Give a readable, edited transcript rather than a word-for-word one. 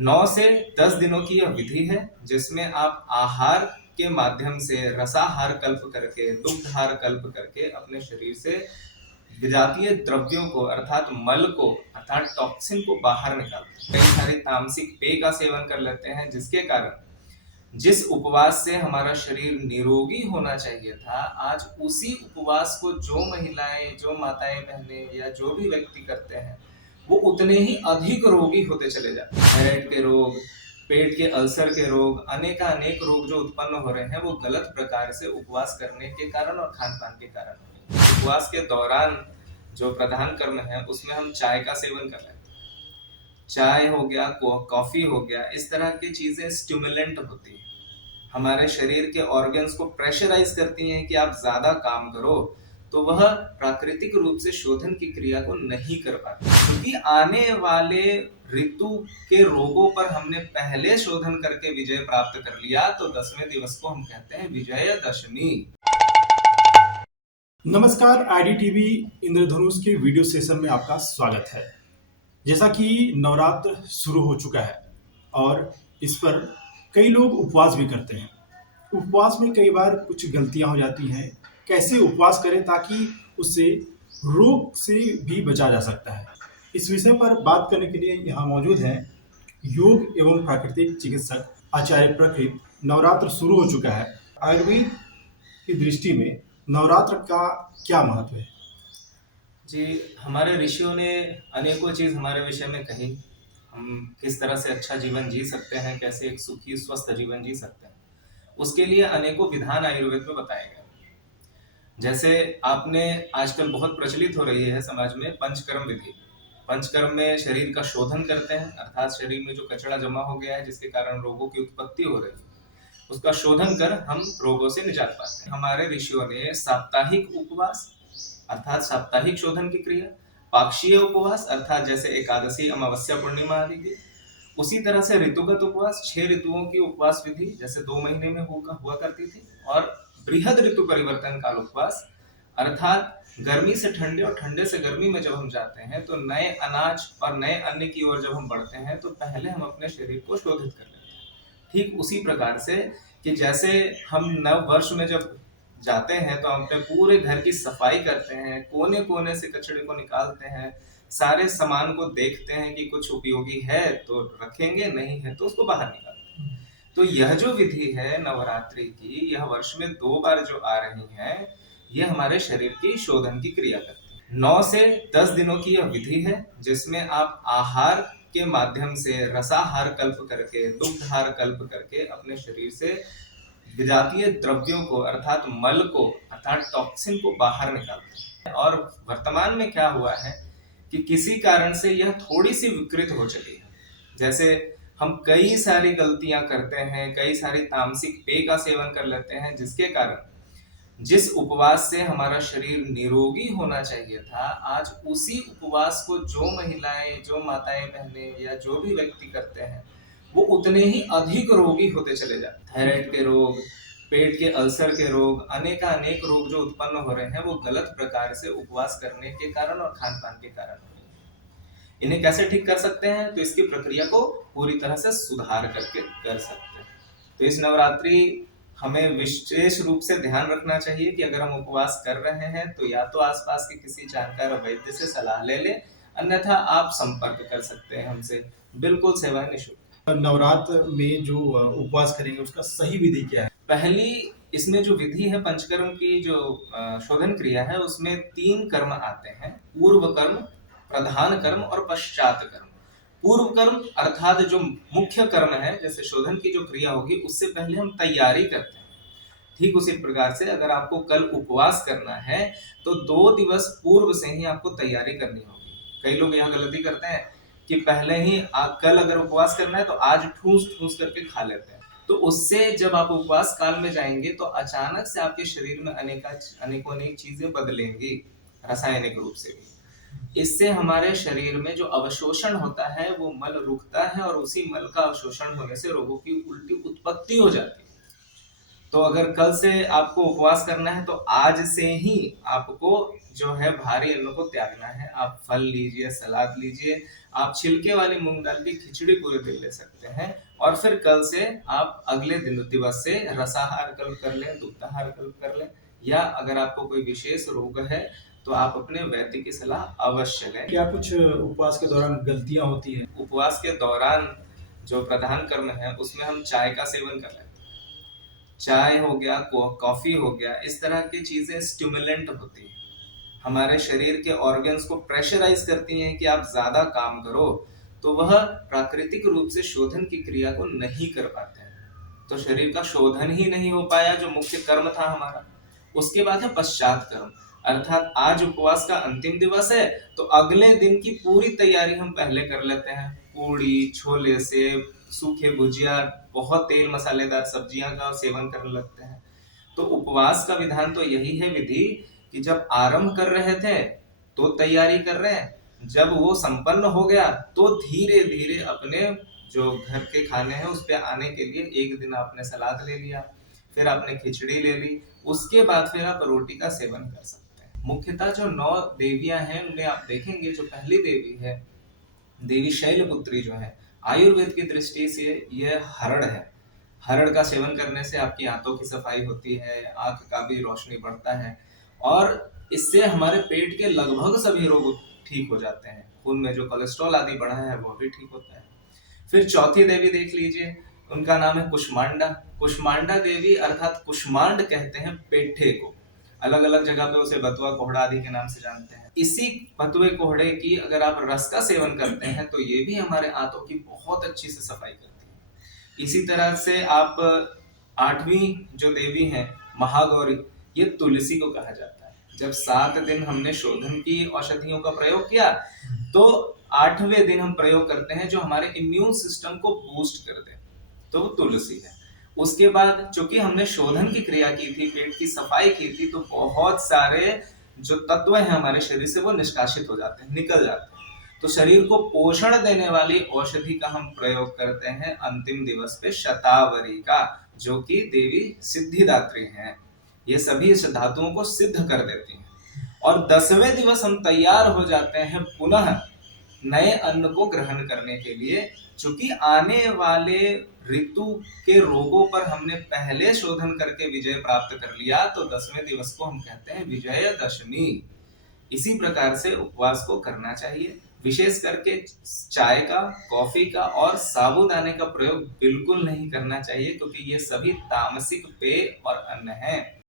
9 से 10 दिनों की यह विधि है जिसमें आप आहार के माध्यम से रसाहार कल्प करके, दुग्धार कल्प करके अपने शरीर से विजातीय द्रव्यों को अर्थात मल को अर्थात टॉक्सिन को बाहर निकालते हैं। कई सारी तामसिक पेय का सेवन कर लेते हैं जिसके कारण जिस उपवास से हमारा शरीर निरोगी होना चाहिए था, आज उसी उपवास को जो महिलाएं, जो माताएं बहनें या जो भी व्यक्ति करते हैं, वो उतने ही अधिक रोगी होते चले जाते हैं। थायराइड के रोग, पेट के अल्सर के रोग, अनेक रोग जो उत्पन्न हो रहे हैं वो गलत प्रकार से उपवास करने के कारण और खान पान के कारण हो रहे हैं। उपवास के दौरान जो प्रधान कर्म है उसमें हम चाय का सेवन कर लेते हैं। चाय हो गया, कॉफी हो गया, इस तरह की चीजें स्टिमुलेंट होती है, हमारे शरीर के ऑर्गन्स को प्रेशराइज करती हैं कि आप ज्यादा काम करो, तो वह प्राकृतिक रूप से शोधन की क्रिया को नहीं कर पाते, क्योंकि आने वाले ऋतु के रोगों पर हमने पहले शोधन करके विजय प्राप्त कर लिया, तो 10वें दिवस को हम कहते हैं विजयदशमी। नमस्कार, आईडीटीवी इंद्रधनुष के वीडियो सेशन में आपका स्वागत है। जैसा कि नवरात्र शुरू हो चुका है और इस पर कई लोग उपवास भी करते हैं। उपवास में कई बार कुछ गलतियां हो जाती हैं। कैसे उपवास करें ताकि उससे रोग से भी बचा जा सकता है। इस विषय पर बात करने के लिए यहाँ मौजूद हैं योग एवं प्राकृतिक चिकित्सक आचार्य प्रकृत। नवरात्र शुरू हो चुका है, आयुर्वेद की दृष्टि में नवरात्र का क्या महत्व है? जी, हमारे ऋषियों ने अनेकों चीज हमारे विषय में कही। हम किस तरह से अच्छा जीवन जी सकते हैं, कैसे एक सुखी स्वस्थ जीवन जी सकते हैं, उसके लिए अनेकों विधान आयुर्वेद में बताए गए। जैसे आपने आजकल बहुत प्रचलित हो रही है समाज में पंचकर्म विधि। पंचकर्म में शरीर का शोधन करते हैं, अर्थात शरीर में जो कचरा जमा हो गया है जिसके कारण रोगों की उत्पत्ति हो रही है, उसका शोधन कर हम रोगों से निजात पाते हैं। हमारे ऋषियों ने साप्ताहिक उपवास अर्थात साप्ताहिक शोधन की क्रिया, पाक्षीय उपवास अर्थात जैसे एकादशी, अमावस्या, पूर्णिमा आदि की, उसी तरह से ऋतुगत उपवास, 6 ऋतुओं की उपवास विधि जैसे 2 महीने में हुआ करती थी, और बृहद ऋतु परिवर्तन काल उपवास अर्थात गर्मी से ठंडे और ठंडे से गर्मी में जब हम जाते हैं तो नए अनाज और नए अन्न की ओर जब हम बढ़ते हैं तो पहले हम अपने शरीर को शोधित कर लेते हैं। ठीक उसी प्रकार से कि जैसे हम नव वर्ष में जब जाते हैं तो हम अपने पूरे घर की सफाई करते हैं, कोने कोने से कचरे को निकालते हैं, सारे सामान को देखते हैं कि कुछ उपयोगी है तो रखेंगे, नहीं है तो उसको बाहर निकालते हैं। तो यह जो विधि है नवरात्रि की, यह वर्ष में 2 बार जो आ रही है, यह हमारे शरीर की शोधन की क्रिया करती है। 9 से 10 दिनों की यह विधि है जिसमें आप आहार के माध्यम से रसाहार कल्प करके, दुग्धार कल्प करके अपने शरीर से विजातीय द्रव्यों को अर्थात मल को अर्थात टॉक्सिन को बाहर निकालते हैं। और वर्तमान में क्या हुआ है कि किसी कारण से यह थोड़ी सी विकृत हो चली है। जैसे हम कई सारी गलतियां करते हैं, कई सारी तामसिक पेय का सेवन कर लेते हैं जिसके कारण जिस उपवास से हमारा शरीर निरोगी होना चाहिए था, आज उसी उपवास को जो महिलाएं, जो माताएं बहनें या जो भी व्यक्ति करते हैं, वो उतने ही अधिक रोगी होते चले जाते हैं। थायराइड के रोग, पेट के अल्सर के रोग, अनेक रोग जो उत्पन्न हो रहे हैं वो गलत प्रकार से उपवास करने के कारण और खान पान के कारण हो रहे हैं। इन्हें कैसे ठीक कर सकते हैं? तो इसकी प्रक्रिया को पूरी तरह से सुधार करके कर सकते हैं। तो इस नवरात्रि हमें विशेष रूप से ध्यान रखना चाहिए कि अगर हम उपवास कर रहे हैं तो या तो आसपास के किसी जानकार वैद्य से सलाह ले लें, अन्यथा आप संपर्क कर सकते हैं हमसे। बिल्कुल सेवाएं निःशुल्क। नवरात्र में जो उपवास करेंगे उसका सही विधि क्या है? पहली इसमें जो विधि है पंचकर्म की, जो शोधन क्रिया है, उसमें 3 कर्म आते हैं: पूर्व कर्म, प्रधान कर्म और पश्चात कर्म। पूर्व कर्म अर्थात जो मुख्य कर्म है, जैसे शोधन की जो क्रिया होगी उससे पहले हम तैयारी करते हैं। ठीक उसी प्रकार से अगर आपको कल उपवास करना है तो 2 दिवस पूर्व से ही आपको तैयारी करनी होगी। कई लोग यह गलती करते हैं कि पहले ही कल अगर उपवास करना है तो आज ठूस ठूस करके खा लेते हैं। तो उससे जब आप उपवास काल में जाएंगे तो अचानक से आपके शरीर में अनेकों अनेक चीजें बदलेंगी, रासायनिक रूप से भी। इससे हमारे शरीर में जो अवशोषण होता है वो मल रुकता है, और उसी मल का अवशोषण होने से रोगों की उल्टी उत्पत्ति हो जाती है। तो अगर कल से आपको उपवास करना है तो आज से ही आपको जो है भारी अन्नों को त्यागना है। आप फल लीजिए, सलाद लीजिए, आप छिलके वाली मूंग दाल की खिचड़ी पूरे दिन ले सकते हैं, और फिर कल से आप अगले दिन दिवस से रसाहार कल्प कर लें, दुग्धाहार कल्प कर लें, या अगर आपको कोई विशेष रोग है तो आप अपने वैद्य की सलाह अवश्य लें। क्या कुछ उपवास के दौरान गलतियां होती हैं? उपवास के दौरान जो प्रधान कर्म है उसमें हम चाय का सेवन कर लेते हैं। चाय हो गया, कॉफी हो गया, इस तरह की चीजें स्टिमुलेंट होती है, हमारे शरीर के ऑर्गन्स को प्रेशराइज करती हैं कि आप ज्यादा काम करो, तो वह प्राकृतिक रूप से शोधन की क्रिया को नहीं कर पाते हैं, तो शरीर का शोधन ही नहीं हो पाया जो मुख्य कर्म था हमारा। उसके बाद है पश्चात कर्म, अर्थात आज उपवास का अंतिम दिवस है तो अगले दिन की पूरी तैयारी हम पहले कर लेते हैं। पूड़ी, छोले सेब, सूखे भुजिया, बहुत तेल मसालेदार सब्जियां का सेवन करने लगते हैं। तो उपवास का विधान तो यही है विधि कि जब आरंभ कर रहे थे तो तैयारी कर रहे हैं, जब वो संपन्न हो गया तो धीरे धीरे अपने जो घर के खाने हैं उस पे आने के लिए एक दिन आपने सलाद ले लिया, फिर आपने खिचड़ी ले ली, उसके बाद फिर आप रोटी का सेवन कर सकते हैं। मुख्यतः जो 9 देवियां हैं उनमें आप देखेंगे, जो पहली देवी है देवी शैलपुत्री जो है, आयुर्वेद की दृष्टि से यह हरड़ है। हरड़ का सेवन करने से आपकी आंतों की सफाई होती है, आंख का भी रोशनी बढ़ता है, और इससे हमारे पेट के लगभग सभी रोग ठीक हो जाते हैं। खून में जो कोलेस्ट्रॉल आदि बढ़ा है वो भी ठीक होता है। फिर चौथी देवी देख लीजिए, उनका नाम है कुष्मांडा। कुष्मांडा देवी अर्थात कुष्मांड कहते हैं पेठे को, अलग अलग जगह पे उसे बथुआ कोहड़ा आदि के नाम से जानते हैं। इसी बथुए कोहड़े की अगर आप रस का सेवन करते हैं तो ये भी हमारे आंतों की बहुत अच्छी से सफाई करती है। इसी तरह से आप 8वीं जो देवी है महागौरी, ये तुलसी को कहा जाता है। जब 7 दिन हमने शोधन की औषधियों का प्रयोग किया तो 8वें दिन हम प्रयोग करते हैं जो हमारे इम्यून सिस्टम को बूस्ट कर दे, तो वो तुलसी है। उसके बाद चूंकि हमने शोधन की क्रिया की थी, पेट की सफाई की थी, तो बहुत सारे जो तत्व हैं हमारे शरीर से वो निष्कासित हो जाते हैं, निकल जाते हैं। तो शरीर को पोषण देने वाली औषधि का हम प्रयोग करते हैं अंतिम दिवस पे शतावरी का, जो कि देवी सिद्धिदात्री हैं। ये सभी इस धातुओं को सिद्ध कर देती हैं। और 10वें दिवस हम तैयार हो जाते हैं पुनः नए अन्न को ग्रहण करने के लिए। चूंकि आने वाले ऋतु के रोगों पर हमने पहले शोधन करके विजय प्राप्त कर लिया, तो 10वें दिवस को हम कहते हैं विजयदशमी। इसी प्रकार से उपवास को करना चाहिए। विशेष करके चाय का, कॉफी का और साबूदाने का प्रयोग बिल्कुल नहीं करना चाहिए, क्योंकि ये सभी तामसिक पेय और अन्न हैं।